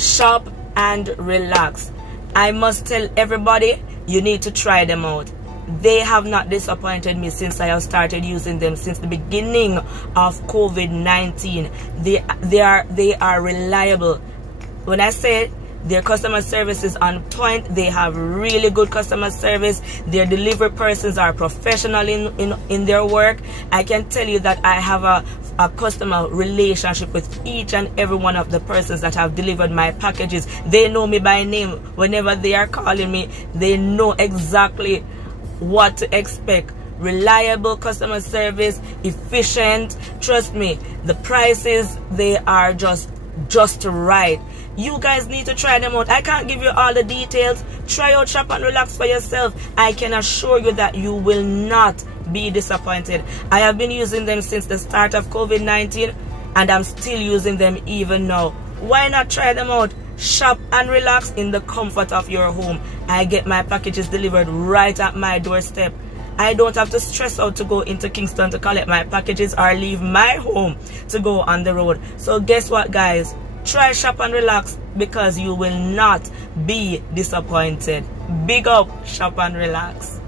Shop and relax. I must tell everybody, you need to try them out. They have not disappointed me since I have started using them since the beginning of COVID-19. They are reliable. When I say their customer service is on point, they have really good customer service. Their delivery persons are professional in their work. I can tell you that I have a customer relationship with each and every one of the persons that have delivered my packages. They know me by name. Whenever they are calling me, they know exactly what to expect. Reliable customer service, efficient. Trust me, the prices, they are just right. You guys need to try them out. I can't give you all the details. Try out Shop and Relax for yourself. I can assure you that you will not be disappointed. I have been using them since the start of COVID-19 and I'm still using them even now. Why not try them out? Shop and relax in the comfort of your home. I get my packages delivered right at my doorstep. I don't have to stress out to go into Kingston to collect my packages or leave my home to go on the road. So guess what, guys? Try Shop and Relax because you will not be disappointed. Big up Shop and Relax.